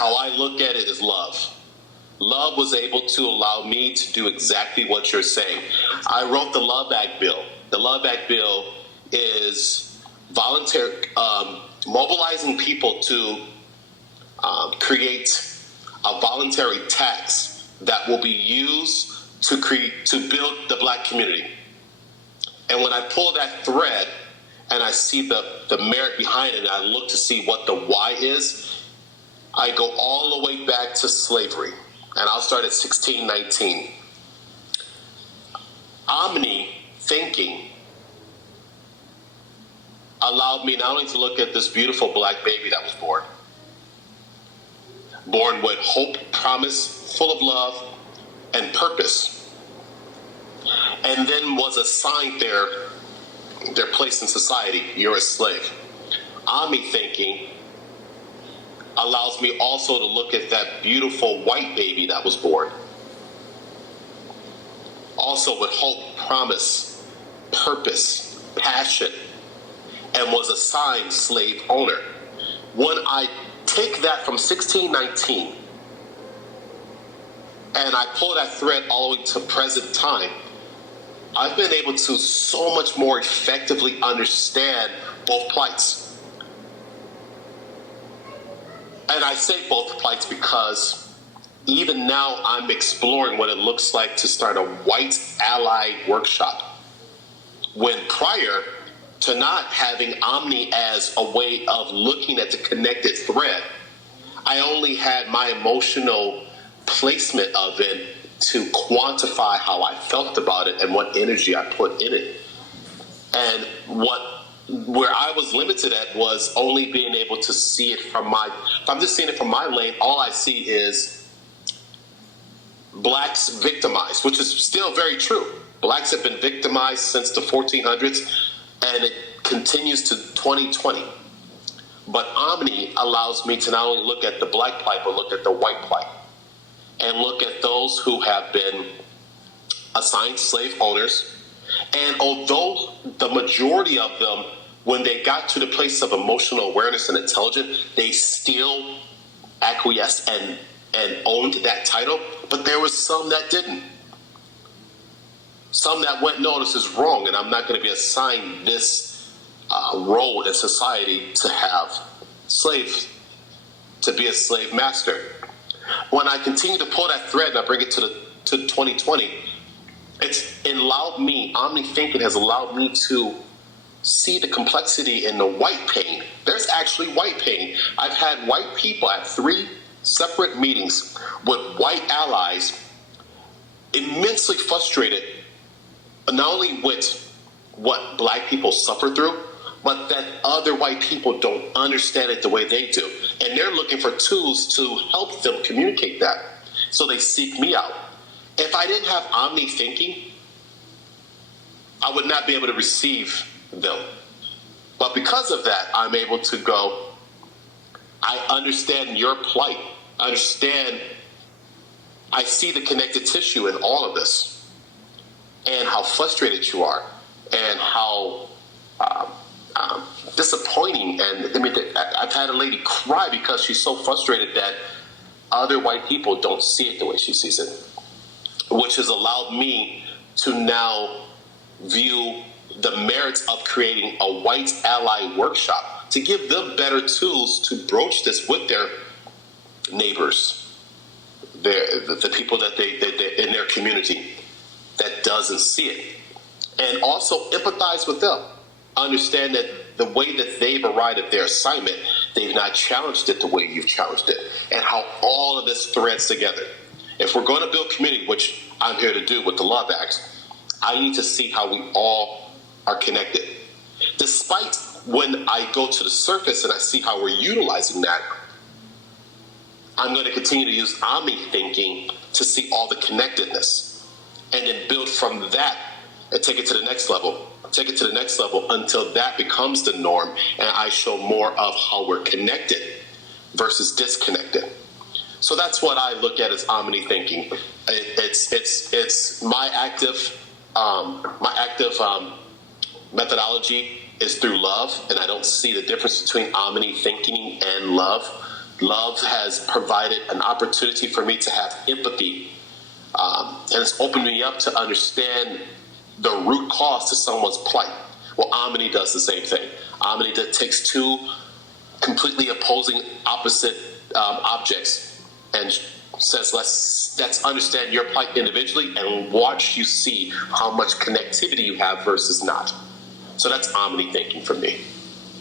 how I look at it is love. Love was able to allow me to do exactly what you're saying. I wrote the Love Act bill. The Love Act bill is mobilizing people to create a voluntary tax that will be used to build the black community. And when I pull that thread and I see the merit behind it, and I look to see what the why is, I go all the way back to slavery. And I'll start at 1619. Omni thinking allowed me not only to look at this beautiful black baby that was born with hope, promise, full of love, and purpose, and then was assigned their place in society. You're a slave. Omni thinking allows me also to look at that beautiful white baby that was born, also with hope, promise, purpose, passion, and was assigned slave owner. When I take that from 1619 and I pull that thread all the way to present time, I've been able to so much more effectively understand both plights. And I say both plights because even now I'm exploring what it looks like to start a white ally workshop. When prior to not having Omni as a way of looking at the connected thread, I only had my emotional placement of it to quantify how I felt about it and what energy I put in it. And where I was limited at was only being able to see it from if I'm just seeing it from my lane, all I see is blacks victimized, which is still very true. Blacks have been victimized since the 1400s, and it continues to 2020. But Omni allows me to not only look at the black plight, but look at the white plight, and look at those who have been assigned slave owners. And although the majority of them, when they got to the place of emotional awareness and intelligence, they still acquiesced and owned that title, but there was some that didn't. Some that went, no, this is wrong, and I'm not going to be assigned this role in society to have slaves, to be a slave master. When I continue to pull that thread and I bring it to 2020, it's allowed me, Omni thinking has allowed me to see the complexity in the white pain. There's actually white pain. I've had white people at 3 separate meetings with white allies, immensely frustrated, not only with what black people suffer through, but that other white people don't understand it the way they do. And they're looking for tools to help them communicate that. So they seek me out. If I didn't have Omni thinking, I would not be able to receive them. But because of that, I'm able to go, I understand your plight. I see the connected tissue in all of this, and how frustrated you are, and how disappointing. And I mean, I've had a lady cry because she's so frustrated that other white people don't see it the way she sees it, which has allowed me to now view the merits of creating a white ally workshop to give them better tools to broach this with their neighbors, the people that they in their community that doesn't see it, and also empathize with them. Understand that the way that they've arrived at their assignment, they've not challenged it the way you've challenged it, and how all of this threads together. If we're going to build community, which I'm here to do with the Love Act, I need to see how we all are connected. Despite when I go to the surface and I see how we're utilizing that, I'm going to continue to use Omni thinking to see all the connectedness, and then build from that and take it to the next level. Take it to the next level until that becomes the norm, and I show more of how we're connected versus disconnected. So that's what I look at as Omni thinking. It's my active methodology is through love, and I don't see the difference between Omni thinking and love. Love has provided an opportunity for me to have empathy, and it's opened me up to understand the root cause to someone's plight. Well, Omni does the same thing. Omni takes two completely opposing, opposite objects and says, let's understand your plight individually and watch you see how much connectivity you have versus not. So that's Omni thinking for me.